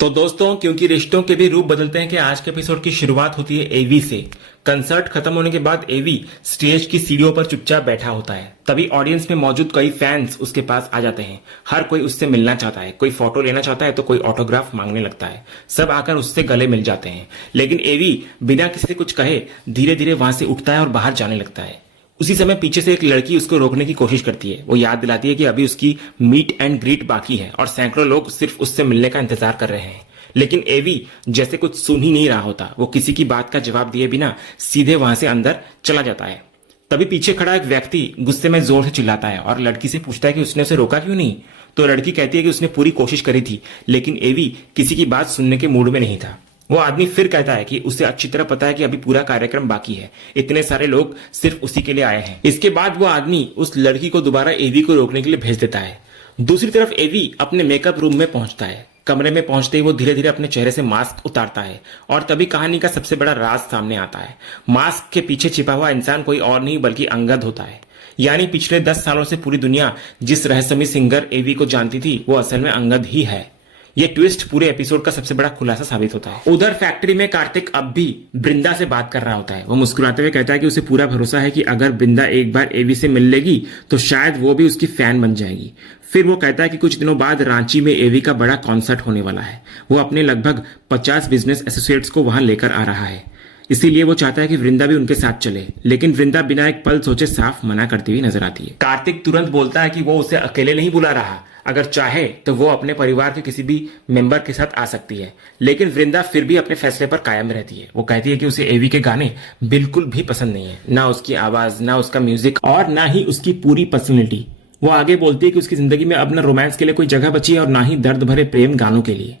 तो दोस्तों, क्योंकि रिश्तों के भी रूप बदलते हैं कि आज के एपिसोड की शुरुआत होती है एवी से। कंसर्ट खत्म होने के बाद एवी स्टेज की सीढ़ियों पर चुपचाप बैठा होता है। तभी ऑडियंस में मौजूद कई फैंस उसके पास आ जाते हैं। हर कोई उससे मिलना चाहता है, कोई फोटो लेना चाहता है तो कोई ऑटोग्राफ मांगने लगता है। सब आकर उससे गले मिल जाते हैं, लेकिन एवी बिना किसी से कुछ कहे धीरे धीरे वहां से उठता है और बाहर जाने लगता है। उसी समय पीछे से एक लड़की उसको रोकने की कोशिश करती है। वो याद दिलाती है कि अभी उसकी मीट एंड ग्रीट बाकी है और सैकड़ों लोग सिर्फ उससे मिलने का इंतजार कर रहे हैं। लेकिन एवी जैसे कुछ सुन ही नहीं रहा होता। वो किसी की बात का जवाब दिए बिना सीधे वहां से अंदर चला जाता है। तभी पीछे खड़ा एक व्यक्ति गुस्से में जोर से चिल्लाता है और लड़की से पूछता है कि उसने उसे रोका क्यों नहीं। तो लड़की कहती है कि उसने पूरी कोशिश करी थी, लेकिन एवी किसी की बात सुनने के मूड में नहीं था। वो आदमी फिर कहता है कि उसे अच्छी तरह पता है कि अभी पूरा कार्यक्रम बाकी है, इतने सारे लोग सिर्फ उसी के लिए आए हैं। इसके बाद वो आदमी उस लड़की को दोबारा एवी को रोकने के लिए भेज देता है। दूसरी तरफ एवी अपने मेकअप रूम में पहुंचता है। कमरे में पहुंचते ही वो धीरे धीरे अपने चेहरे से मास्क उतारता है और तभी कहानी का सबसे बड़ा राज सामने आता है। मास्क के पीछे छिपा हुआ इंसान कोई और नहीं बल्कि अंगद होता है। यानी पिछले 10 सालों से पूरी दुनिया जिस रहस्यमयी सिंगर एवी को जानती थी वो असल में अंगद ही है। ये ट्विस्ट पूरे एपिसोड का सबसे बड़ा खुलासा साबित होता है। उधर फैक्ट्री में कार्तिक अब भी वृंदा से बात कर रहा होता है। वो मुस्कुराते हुए कहता है कि उसे पूरा भरोसा है कि अगर वृंदा एक बार एवी से मिल लेगी तो शायद वो भी उसकी फैन बन जाएगी। फिर वो कहता है कि कुछ दिनों बाद रांची में एवी का बड़ा कॉन्सर्ट होने वाला है। वो अपने लगभग 50 बिजनेस एसोसिएट्स को वहां लेकर आ रहा है, इसीलिए वो चाहता है कि वृंदा भी उनके साथ चले। लेकिन वृंदा बिना एक पल सोचे साफ मना करती हुई नजर आती है। कार्तिक तुरंत बोलता है कि वो उसे अकेले नहीं बुला रहा, अगर चाहे तो वो अपने परिवार के किसी भी मेंबर के साथ आ सकती है। लेकिन वृंदा फिर भी अपने फैसले पर कायम रहती है। वो कहती है कि उसे एवी के गाने बिल्कुल भी पसंद नहीं है, ना उसकी आवाज, ना उसका म्यूजिक और ना ही उसकी पूरी पर्सनैलिटी। वो आगे बोलती है कि उसकी जिंदगी में अब न रोमांस के लिए कोई जगह बची है और ना ही दर्द भरे प्रेम गानों के लिए।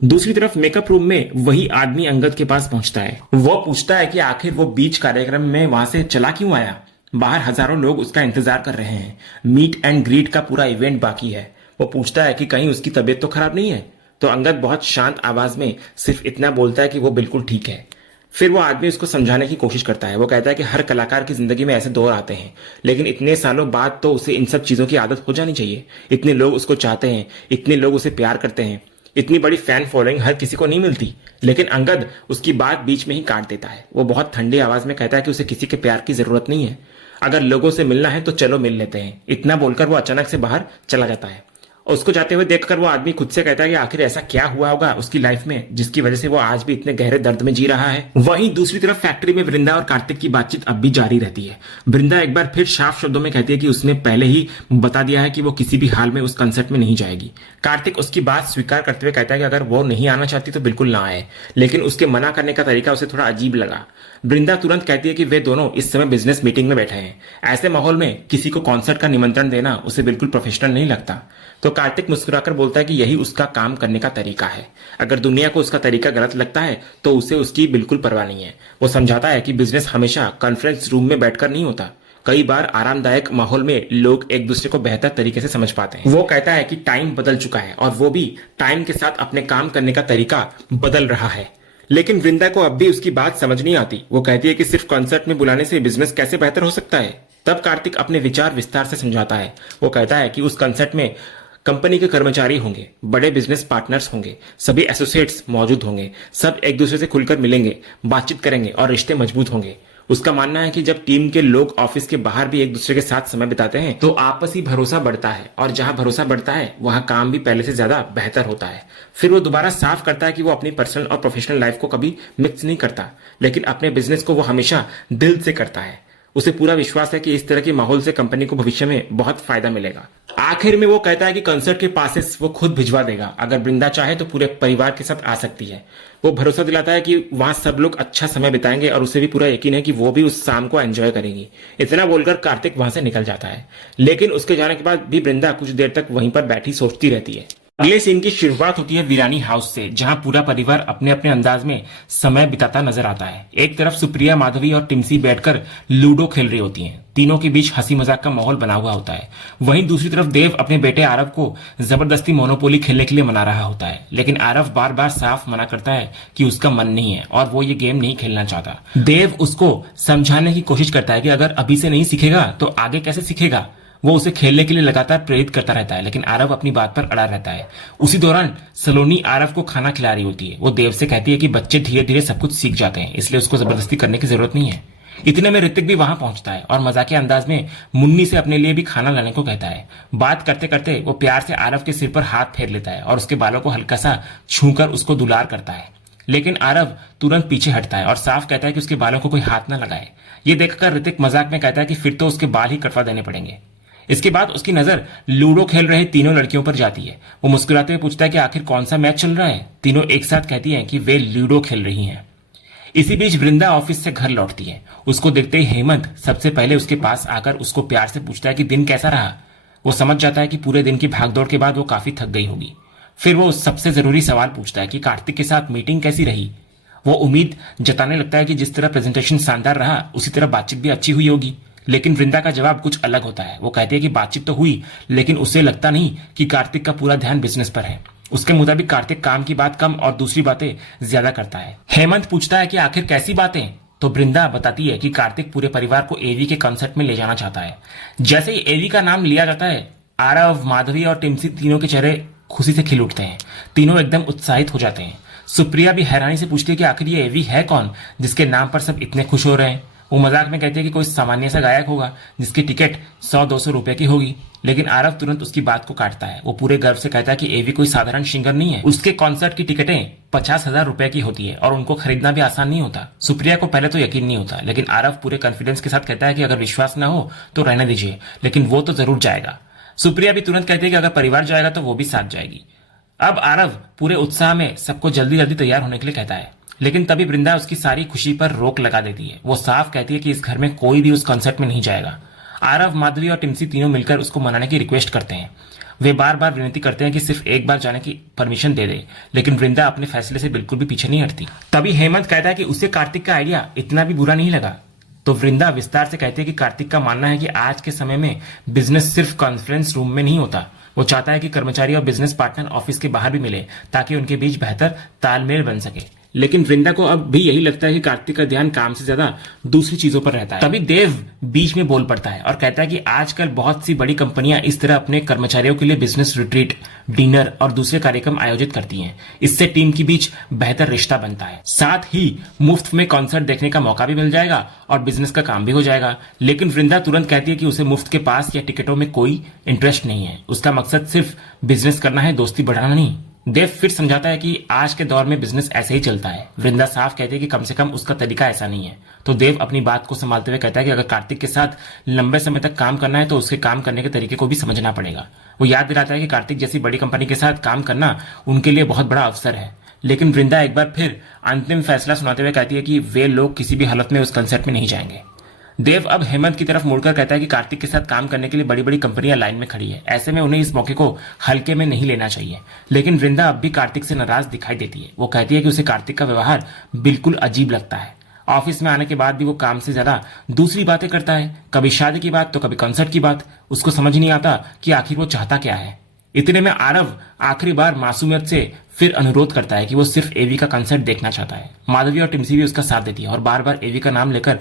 दूसरी तरफ मेकअप रूम में वही आदमी अंगद के पास पहुंचता है। वो पूछता है कि आखिर वो बीच कार्यक्रम में वहां से चला क्यों आया। बाहर हजारों लोग उसका इंतजार कर रहे हैं। मीट एंड ग्रीट का पूरा इवेंट बाकी है। वो पूछता है कि कहीं उसकी तबीयत तो खराब नहीं है। तो अंगद बहुत शांत आवाज में सिर्फ इतना बोलता है कि वो बिल्कुल ठीक है। फिर वो आदमी उसको समझाने की कोशिश करता है। वो कहता है कि हर कलाकार की जिंदगी में ऐसे दौर आते हैं, लेकिन इतने सालों बाद तो उसे इन सब चीजों की आदत हो जानी चाहिए। इतने लोग उसको चाहते हैं, इतने लोग उसे प्यार करते हैं, इतनी बड़ी फैन फॉलोइंग हर किसी को नहीं मिलती। लेकिन अंगद उसकी बात बीच में ही काट देता है। वो बहुत ठंडी आवाज में कहता है कि उसे किसी के प्यार की जरूरत नहीं है, अगर लोगों से मिलना है तो चलो मिल लेते हैं। इतना बोलकर वो अचानक से बाहर चला जाता है। उसको जाते हुए देखकर वो आदमी खुद से कहता है कि आखिर ऐसा क्या हुआ होगा उसकी लाइफ में जिसकी वजह से वो आज भी इतने गहरे दर्द में जी रहा है। वहीं दूसरी तरफ फैक्ट्री में वृंदा और कार्तिक की बातचीत अब भी जारी रहती है। वृंदा एक बार फिर साफ शब्दों में कहती है कि उसने पहले ही बता दिया है कि वो किसी भी हाल में उस कंसर्ट में नहीं जाएगी। कार्तिक उसकी बात स्वीकार करते हुए कहता है कि अगर वो नहीं आना चाहती तो बिल्कुल ना आए, लेकिन उसके मना करने का तरीका उसे थोड़ा अजीब लगा। वृंदा तुरंत कहती है कि वे दोनों इस समय बिजनेस मीटिंग में बैठे हैं। ऐसे माहौल में किसी को कॉन्सर्ट का निमंत्रण देना उसे बिल्कुल प्रोफेशनल नहीं लगता। तो कार्तिक मुस्कुराकर बोलता है कि यही उसका काम करने का तरीका है। अगर दुनिया को उसका तरीका गलत लगता है तो उसे उसकी बिल्कुल परवाह नहीं है। वो समझाता है कि बिजनेस हमेशा कॉन्फ्रेंस रूम में बैठकर नहीं होता। कई बार आरामदायक माहौल में लोग एक दूसरे को बेहतर तरीके से समझ पाते हैं। वो कहता है कि टाइम बदल चुका है और वो भी टाइम के साथ अपने काम करने का तरीका बदल रहा है। लेकिन वृंदा को अब भी उसकी बात समझ नहीं आती। वो कहती है कि सिर्फ कॉन्सर्ट में बुलाने से बिजनेस कैसे बेहतर हो सकता है। तब कार्तिक अपने विचार विस्तार से समझाता है। वो कहता है कि उस कंसर्ट में कंपनी के कर्मचारी होंगे, बड़े बिजनेस पार्टनर्स होंगे, सभी एसोसिएट्स मौजूद होंगे, सब एक दूसरे से खुलकर मिलेंगे, बातचीत करेंगे और रिश्ते मजबूत होंगे। उसका मानना है कि जब टीम के लोग ऑफिस के बाहर भी एक दूसरे के साथ समय बिताते हैं तो आपसी भरोसा बढ़ता है, और जहां भरोसा बढ़ता है वहां काम भी पहले से ज्यादा बेहतर होता है। फिर वो दोबारा साफ करता है कि वो अपनी पर्सनल और प्रोफेशनल लाइफ को कभी मिक्स नहीं करता, लेकिन अपने बिजनेस को वो हमेशा दिल से करता है। उसे पूरा विश्वास है कि इस तरह के माहौल से कंपनी को भविष्य में बहुत फायदा मिलेगा। आखिर में वो कहता है कि कंसर्ट के पासेस वो खुद भिजवा देगा। अगर वृंदा चाहे तो पूरे परिवार के साथ आ सकती है। वो भरोसा दिलाता है कि वहां सब लोग अच्छा समय बिताएंगे और उसे भी पूरा यकीन है कि वो भी उस शाम को एंजॉय करेगी। इतना बोलकर कार्तिक वहां से निकल जाता है। लेकिन उसके जाने के बाद भी वृंदा कुछ देर तक वहीं पर बैठी सोचती रहती है। अगले सीन की शुरुआत होती है वीरानी हाउस से, जहां पूरा परिवार अपने अपने अंदाज में समय बिताता नजर आता है। एक तरफ सुप्रिया, माधवी और टिम्सी बैठकर लूडो खेल रही होती हैं। तीनों के बीच हंसी मजाक का माहौल बना हुआ होता है। वहीं दूसरी तरफ देव अपने बेटे आरव को जबरदस्ती मोनोपोली खेलने के लिए मना रहा होता है, लेकिन आरव बार बार साफ मना करता है कि उसका मन नहीं है और वो ये गेम नहीं खेलना चाहता। देव उसको समझाने की कोशिश करता है कि अगर अभी से नहीं सीखेगा तो आगे कैसे सीखेगा। वो उसे खेलने के लिए लगातार प्रेरित करता रहता है, लेकिन आरव अपनी बात पर अड़ा रहता है। उसी दौरान सलोनी आरव को खाना खिला रही होती है। वो देव से कहती है कि बच्चे धीरे धीरे सब कुछ सीख जाते हैं, इसलिए उसको जबरदस्ती करने की जरूरत नहीं है। इतने में ऋतिक भी वहां पहुंचता है और मजाकिया अंदाज में मुन्नी से अपने लिए भी खाना लाने को कहता है। बात करते करते वो प्यार से आरव के सिर पर हाथ फेर लेता है और उसके बालों को हल्का सा छूकर उसको दुलार करता है, लेकिन आरव तुरंत पीछे हटता है और साफ कहता है कि उसके बालों को कोई हाथ न लगाए। ये देखकर ऋतिक मजाक में कहता है कि फिर तो उसके बाल ही कटवा देने पड़ेंगे। इसके बाद उसकी नजर लूडो खेल रहे तीनों लड़कियों पर जाती है। वो मुस्कुराते हुए पूछता है कि आखिर कौन सा मैच चल रहा है। तीनों एक साथ कहती हैं कि वे लूडो खेल रही हैं। इसी बीच वृंदा ऑफिस से घर लौटती है। उसको देखते ही हेमंत सबसे पहले उसके पास आकर उसको प्यार से पूछता है कि दिन कैसा रहा। वो समझ जाता है कि पूरे दिन की भागदौड़ के बाद वो काफी थक गई होगी। फिर वो सबसे जरूरी सवाल पूछता है कि कार्तिक के साथ मीटिंग कैसी रही। वो उम्मीद जताने लगता है कि जिस तरह प्रेजेंटेशन शानदार रहा उसी तरह बातचीत भी अच्छी हुई होगी, लेकिन वृंदा का जवाब कुछ अलग होता है। वो कहती है कि बातचीत तो हुई, लेकिन उसे लगता नहीं कि कार्तिक का पूरा ध्यान बिजनेस पर है। उसके मुताबिक कार्तिक काम की बात कम और दूसरी बातें ज्यादा करता है। हेमंत पूछता है कि आखिर कैसी बातें, तो वृंदा बताती है कि कार्तिक पूरे परिवार को एवी के कॉन्सर्ट में ले जाना चाहता है। जैसे ही एवी का नाम लिया जाता है, आरव, माधवी और टिम्सी तीनों के चेहरे खुशी से खिल उठते हैं। तीनों एकदम उत्साहित हो जाते हैं। सुप्रिया भी हैरानी से पूछती है कि आखिर ये एवी है कौन जिसके नाम पर सब इतने खुश हो रहे हैं। वो मजाक में कहते हैं कि कोई सामान्य सा गायक होगा जिसकी टिकट 100-200 रुपए की होगी, लेकिन आरव तुरंत उसकी बात को काटता है। वो पूरे गर्व से कहता है कि एवी कोई साधारण सिंगर नहीं है। उसके कॉन्सर्ट की टिकटें 50,000 रुपए की होती है और उनको खरीदना भी आसान नहीं होता। सुप्रिया को पहले तो यकीन नहीं होता, लेकिन आरव पूरे कॉन्फिडेंस के साथ कहता है कि अगर विश्वास न हो तो रहने दीजिए, लेकिन वो तो जरूर जाएगा। सुप्रिया भी तुरंत कहती है कि अगर परिवार जाएगा तो वो भी साथ जाएगी। अब आरव पूरे उत्साह में सबको जल्दी जल्दी तैयार होने के लिए कहता है, लेकिन तभी वृंदा उसकी सारी खुशी पर रोक लगा देती है। वो साफ कहती है कि इस घर में कोई भी उस कॉन्सर्ट में नहीं जाएगा। आरव, माधवी और टिम्सी तीनों मिलकर उसको मनाने की रिक्वेस्ट करते हैं। वे बार बार विनती करते हैं कि सिर्फ एक बार जाने की परमिशन दे दे, लेकिन वृंदा अपने फैसले से बिल्कुल भी पीछे नहीं हटती। तभी हेमंत कहता है कि उसे कार्तिक का आइडिया इतना भी बुरा नहीं लगा। तो वृंदा विस्तार से कहती है कि कार्तिक का मानना है कि आज के समय में बिजनेस सिर्फ कॉन्फ्रेंस रूम में नहीं होता। वो चाहता है कि कर्मचारी और बिजनेस पार्टनर ऑफिस के बाहर भी मिले ताकि उनके बीच बेहतर तालमेल बन सके। लेकिन वृंदा को अब भी यही लगता है कि कार्तिक का ध्यान काम से ज्यादा दूसरी चीजों पर रहता है। तभी देव बीच में बोल पड़ता है और कहता है कि आजकल बहुत सी बड़ी कंपनियां इस तरह अपने कर्मचारियों के लिए बिजनेस रिट्रीट, डिनर और दूसरे कार्यक्रम आयोजित करती हैं। इससे टीम के बीच बेहतर रिश्ता बनता है, साथ ही मुफ्त में कॉन्सर्ट देखने का मौका भी मिल जाएगा और बिजनेस का काम भी हो जाएगा। लेकिन वृंदा तुरंत कहती है कि उसे मुफ्त के पास या टिकटों में कोई इंटरेस्ट नहीं है। उसका मकसद सिर्फ बिजनेस करना है, दोस्ती बढ़ाना नहीं। देव फिर समझाता है कि आज के दौर में बिजनेस ऐसे ही चलता है। वृंदा साफ कहती है कि कम से कम उसका तरीका ऐसा नहीं है। तो देव अपनी बात को संभालते हुए कहता है कि अगर कार्तिक के साथ लंबे समय तक काम करना है तो उसके काम करने के तरीके को भी समझना पड़ेगा। वो याद दिलाता है कि कार्तिक जैसी बड़ी कंपनी के साथ काम करना उनके लिए बहुत बड़ा अवसर है। लेकिन वृंदा एक बार फिर अंतिम फैसला सुनाते हुए कहती है कि वे लोग किसी भी हालत में उस कंसर्ट में नहीं जाएंगे। देव अब हेमंत की तरफ मुड़कर कहता है कि कार्तिक के साथ काम करने के लिए बड़ी बड़ी कंपनियां लाइन में खड़ी है, ऐसे में उन्हें इस मौके को हल्के में नहीं लेना चाहिए। लेकिन वृंदा अब भी कार्तिक से नाराज दिखाई देती है। वो कहती है कि उसे कार्तिक का व्यवहार बिल्कुल अजीब लगता है। ऑफिस में आने के बाद भी वो काम से ज्यादा दूसरी बातें करता है, कभी शादी की बात तो कभी कंसर्ट की बात। उसको समझ नहीं आता कि आखिर वो चाहता क्या है। इतने में आरव आखिरी बार मासूमियत से फिर अनुरोध करता है कि वो सिर्फ एवी का कंसर्ट देखना चाहता है। माधवी और टिम्सी भी उसका साथ देती है और बार बार एवी का नाम लेकर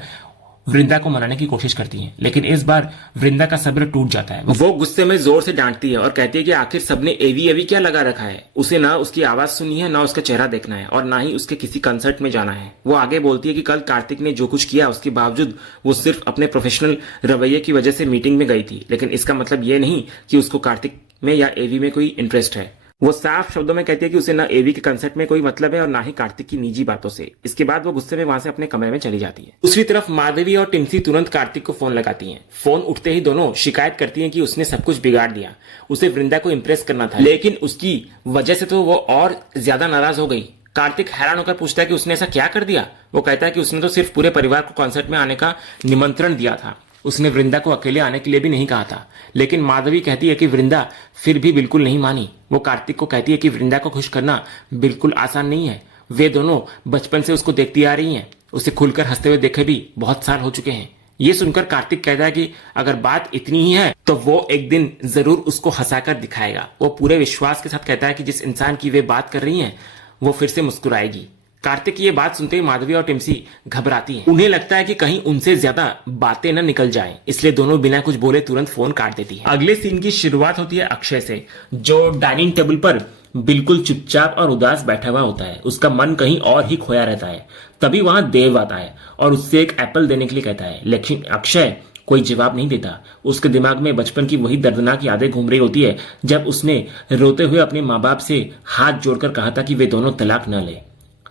वृंदा को मनाने की कोशिश करती है, लेकिन इस बार वृंदा का सब्र टूट जाता है। वो गुस्से में जोर से डांटती है और कहती है कि आखिर सबने एवी एवी क्या लगा रखा है। उसे ना उसकी आवाज सुननी है, ना उसका चेहरा देखना है और ना ही उसके किसी कंसर्ट में जाना है। वो आगे बोलती है कि कल कार्तिक ने जो कुछ किया उसके बावजूद वो सिर्फ अपने प्रोफेशनल रवैये की वजह से मीटिंग में गई थी, लेकिन इसका मतलब ये नहीं कि उसको कार्तिक में या एवी में कोई इंटरेस्ट है। वो साफ शब्दों में कहती है कि उसे ना एवी के कंसर्ट में कोई मतलब है और ना ही कार्तिक की निजी बातों से। इसके बाद वो गुस्से में वहां से अपने कमरे में चली जाती है। दूसरी तरफ माधवी और टिम्सी तुरंत कार्तिक को फोन लगाती हैं। फोन उठते ही दोनों शिकायत करती हैं कि उसने सब कुछ बिगाड़ दिया। उसे वृंदा को इम्प्रेस करना था, लेकिन उसकी वजह से तो वो और ज्यादा नाराज हो गई। कार्तिक हैरान होकर पूछता है कि उसने ऐसा क्या कर दिया। वो कहता है कि उसने तो सिर्फ पूरे परिवार को कॉन्सर्ट में आने का निमंत्रण दिया था, उसने वृंदा को अकेले आने के लिए भी नहीं कहा था। लेकिन माधवी कहती है कि वृंदा फिर भी बिल्कुल नहीं मानी। वो कार्तिक को कहती है कि वृंदा को खुश करना बिल्कुल आसान नहीं है। वे दोनों बचपन से उसको देखती आ रही हैं। उसे खुलकर हंसते हुए देखे भी बहुत साल हो चुके हैं। ये सुनकर कार्तिक कहता है कि अगर बात इतनी ही है तो वो एक दिन जरूर उसको हंसाकर दिखाएगा। वो पूरे विश्वास के साथ कहता है कि जिस इंसान की वे बात कर रही हैं वो फिर से मुस्कुराएगी। कार्तिक की ये बात सुनते ही माधवी और टिम्सी घबराती हैं। उन्हें लगता है कि कहीं उनसे ज्यादा बातें न निकल जाएं, इसलिए दोनों बिना कुछ बोले तुरंत फोन काट देती हैं। अगले सीन की शुरुआत होती है अक्षय से, जो डाइनिंग टेबल पर बिल्कुल चुपचाप और उदास बैठा हुआ होता है। उसका मन कहीं और ही खोया रहता है। तभी वहां देव आता है और उससे एक एप्पल देने के लिए कहता है, लेकिन अक्षय कोई जवाब नहीं देता। उसके दिमाग में बचपन की वही दर्दनाक यादें घूम रही होती है, जब उसने रोते हुए अपने माँ बाप से हाथ जोड़कर कहा था कि वे दोनों तलाक न ले।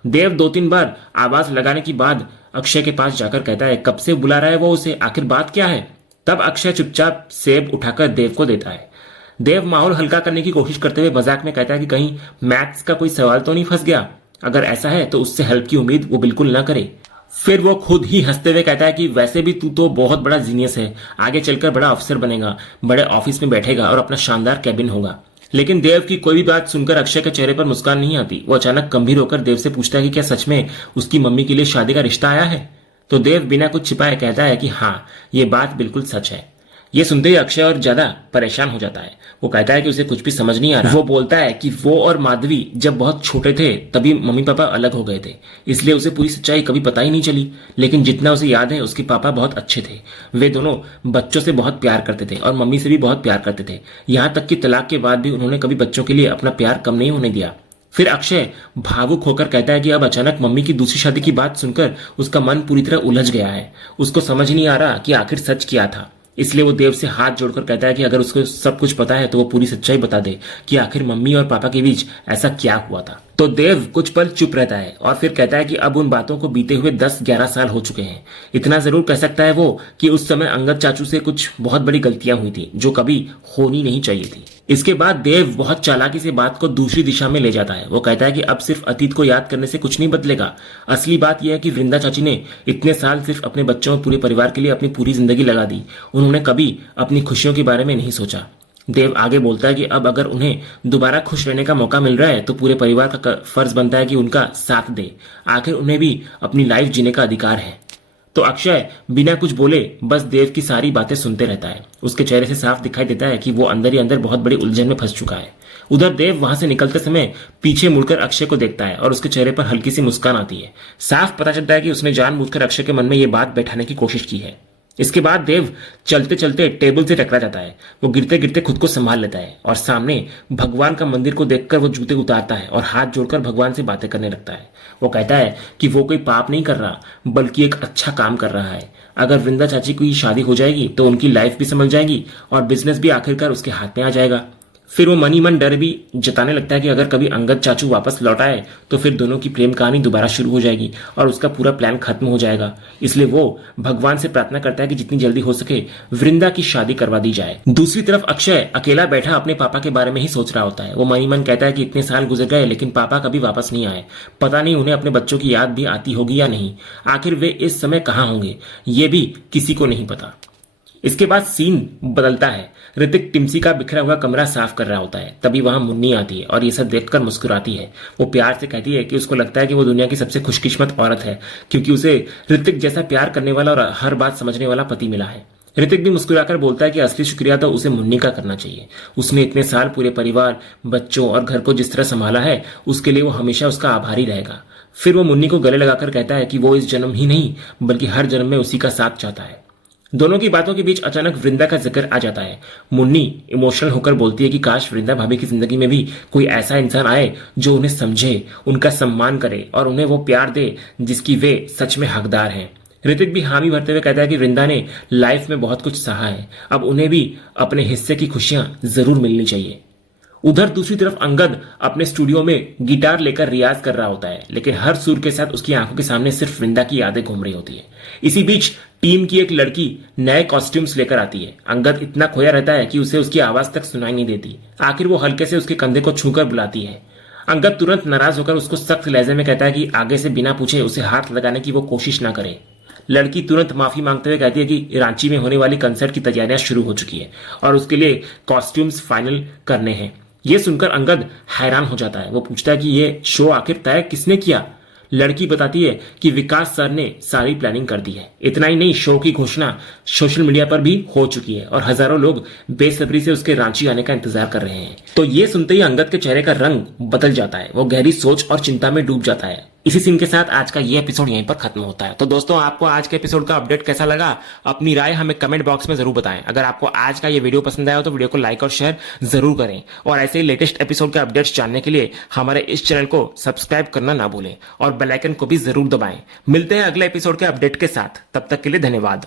देव 2-3 बार आवाज लगाने के बाद अक्षय के पास जाकर कहता है, कब से बुला रहा है वो उसे, आखिर बात क्या है। तब अक्षय चुपचाप सेब उठाकर देव को देता है। देव माहौल हल्का करने की कोशिश करते हुए मजाक में कहता है कि कहीं मैथ्स का कोई सवाल तो नहीं फंस गया, अगर ऐसा है तो उससे हेल्प की उम्मीद वो बिल्कुल ना करे। फिर वो खुद ही हंसते हुए कहता है कि वैसे भी तू तो बहुत बड़ा जीनियस है, आगे चलकर बड़ा अफसर बनेगा, बड़े ऑफिस में बैठेगा और अपना शानदार कैबिन होगा। लेकिन देव की कोई भी बात सुनकर अक्षय के चेहरे पर मुस्कान नहीं आती। वो अचानक गंभीर होकर देव से पूछता है कि क्या सच में उसकी मम्मी के लिए शादी का रिश्ता आया है। तो देव बिना कुछ छिपाए कहता है कि हाँ, ये बात बिल्कुल सच है। ये सुनते ही अक्षय और ज्यादा परेशान हो जाता है। वो कहता है कि उसे कुछ भी समझ नहीं आ रहा। वो बोलता है कि वो और माधवी जब बहुत छोटे थे तभी मम्मी पापा अलग हो गए थे, इसलिए उसे पूरी सच्चाई कभी पता ही नहीं चली। लेकिन जितना उसे याद है उसके पापा बहुत अच्छे थे। वे दोनों बच्चों से बहुत प्यार करते थे और मम्मी से भी बहुत प्यार करते थे। यहाँ तक कि तलाक के बाद भी उन्होंने कभी बच्चों के लिए अपना प्यार कम नहीं होने दिया। फिर अक्षय भावुक होकर कहता है कि अब अचानक मम्मी की दूसरी शादी की बात सुनकर उसका मन पूरी तरह उलझ गया है। उसको समझ नहीं आ रहा कि आखिर सच क्या था। इसलिए वो देव से हाथ जोड़कर कहता है कि अगर उसको सब कुछ पता है तो वो पूरी सच्चाई बता दे कि आखिर मम्मी और पापा के बीच ऐसा क्या हुआ था। तो देव कुछ पल चुप रहता है और फिर कहता है कि अब उन बातों को बीते हुए 10-11 साल हो चुके हैं। इतना जरूर कह सकता है वो कि उस समय अंगद चाचू से कुछ बहुत बड़ी गलतियां हुई थी जो कभी होनी नहीं चाहिए थी। इसके बाद देव बहुत चालाकी से बात को दूसरी दिशा में ले जाता है। वो कहता है कि अब सिर्फ अतीत को याद करने से कुछ नहीं बदलेगा। असली बात यह है कि वृंदा चाची ने इतने साल सिर्फ अपने बच्चों और पूरे परिवार के लिए अपनी पूरी जिंदगी लगा दी। उन्होंने कभी अपनी खुशियों के बारे में नहीं सोचा। देव आगे बोलता है कि अब अगर उन्हें दोबारा खुश रहने का मौका मिल रहा है तो पूरे परिवार का फर्ज बनता है कि उनका साथ दे। आखिर उन्हें भी अपनी लाइफ जीने का अधिकार है। तो अक्षय बिना कुछ बोले बस देव की सारी बातें सुनते रहता है। उसके चेहरे से साफ दिखाई देता है कि वो अंदर ही अंदर बहुत बड़ी उलझन में फंस चुका है। उधर देव वहां से निकलते समय पीछे मुड़कर अक्षय को देखता है और उसके चेहरे पर हल्की सी मुस्कान आती है। साफ पता चलता है कि उसने जानबूझकर अक्षय के मन में ये बात बैठाने की कोशिश की है। इसके बाद देव चलते चलते टेबल से टकरा जाता है। वो गिरते गिरते खुद को संभाल लेता है और सामने भगवान का मंदिर को देखकर वो जूते उतारता है और हाथ जोड़कर भगवान से बातें करने लगता है। वो कहता है कि वो कोई पाप नहीं कर रहा बल्कि एक अच्छा काम कर रहा है। अगर वृंदा चाची की शादी हो जाएगी तो उनकी लाइफ भी संभल जाएगी और बिजनेस भी आखिरकार उसके हाथ में आ जाएगा। फिर वो मन ही मन डर भी जताने लगता है कि अगर कभी अंगद चाचू वापस लौट आए तो फिर दोनों की प्रेम कहानी दोबारा शुरू हो जाएगी और उसका पूरा प्लान खत्म हो जाएगा। इसलिए वो भगवान से प्रार्थना करता है कि जितनी जल्दी हो सके वृंदा की शादी करवा दी जाए। दूसरी तरफ अक्षय अकेला बैठा अपने पापा के बारे में ही सोच रहा होता है। वो मन ही मन कहता है कि इतने साल गुजर गए लेकिन पापा कभी वापस नहीं आए। पता नहीं उन्हें अपने बच्चों की याद भी आती होगी या नहीं। आखिर वे इस समय कहाँ होंगे ये भी किसी को नहीं पता। इसके बाद सीन बदलता है। ऋतिक टिम्सी का बिखरा हुआ कमरा साफ कर रहा होता है। तभी वहां मुन्नी आती है और ये सब देखकर मुस्कुराती है। वो प्यार से कहती है कि उसको लगता है कि वो दुनिया की सबसे खुशकिस्मत औरत है क्योंकि उसे ऋतिक जैसा प्यार करने वाला और हर बात समझने वाला पति मिला है। ऋतिक भी मुस्कुराकर बोलता है कि असली शुक्रिया तो उसे मुन्नी का करना चाहिए। उसने इतने साल पूरे परिवार, बच्चों और घर को जिस तरह संभाला है उसके लिए वो हमेशा उसका आभारी रहेगा। फिर वो मुन्नी को गले लगाकर कहता है कि वो इस जन्म ही नहीं बल्कि हर जन्म में उसी का साथ चाहता है। दोनों की बातों के बीच अचानक वृंदा का जिक्र आ जाता है। मुन्नी इमोशनल होकर बोलती है कि काश वृंदा भाभी की जिंदगी में भी कोई ऐसा इंसान आए जो उन्हें समझे, उनका सम्मान करे और उन्हें वो प्यार दे जिसकी वे सच में हकदार हैं। ऋतिक भी हामी भरते हुए कहता है कि वृंदा ने लाइफ में बहुत कुछ सहा है, अब उन्हें भी अपने हिस्से की खुशियां जरूर मिलनी चाहिए। उधर दूसरी तरफ अंगद अपने स्टूडियो में गिटार लेकर रियाज कर रहा होता है, लेकिन हर सुर के साथ उसकी आंखों के सामने सिर्फ वृंदा की यादें घूम रही होती है। इसी बीच टीम की एक लड़की नए कॉस्ट्यूम्स लेकर आती है। अंगद इतना खोया रहता है कि उसे उसकी आवाज तक सुनाई नहीं देती। आखिर वो हल्के से उसके कंधे को छूकर बुलाती है। अंगद तुरंत नाराज होकर उसको सख्त लहजे में कहता है कि आगे से बिना पूछे उसे हाथ लगाने की वो कोशिश ना करे। लड़की तुरंत माफी मांगते हुए कहती है कि रांची में होने वाली कंसर्ट की तैयारियां शुरू हो चुकी है और उसके लिए कॉस्ट्यूम्स फाइनल करने हैं। ये सुनकर अंगद हैरान हो जाता है। वो पूछता है कि ये शो आखिर तय किसने किया। लड़की बताती है कि विकास सर ने सारी प्लानिंग कर दी है। इतना ही नहीं, शो की घोषणा सोशल मीडिया पर भी हो चुकी है और हजारों लोग बेसब्री से उसके रांची आने का इंतजार कर रहे हैं। तो ये सुनते ही अंगद के चेहरे का रंग बदल जाता है। वो गहरी सोच और चिंता में डूब जाता है। इसी सीन के साथ आज का ये एपिसोड यहीं पर खत्म होता है। तो दोस्तों, आपको आज के एपिसोड का अपडेट कैसा लगा, अपनी राय हमें कमेंट बॉक्स में जरूर बताएं। अगर आपको आज का ये वीडियो पसंद आया हो तो वीडियो को लाइक और शेयर जरूर करें, और ऐसे ही लेटेस्ट एपिसोड के अपडेट्स जानने के लिए हमारे इस चैनल को सब्सक्राइब करना ना भूलें और बेल आइकन को भी जरूर दबाएं। मिलते हैं अगले एपिसोड के अपडेट के साथ, तब तक के लिए धन्यवाद।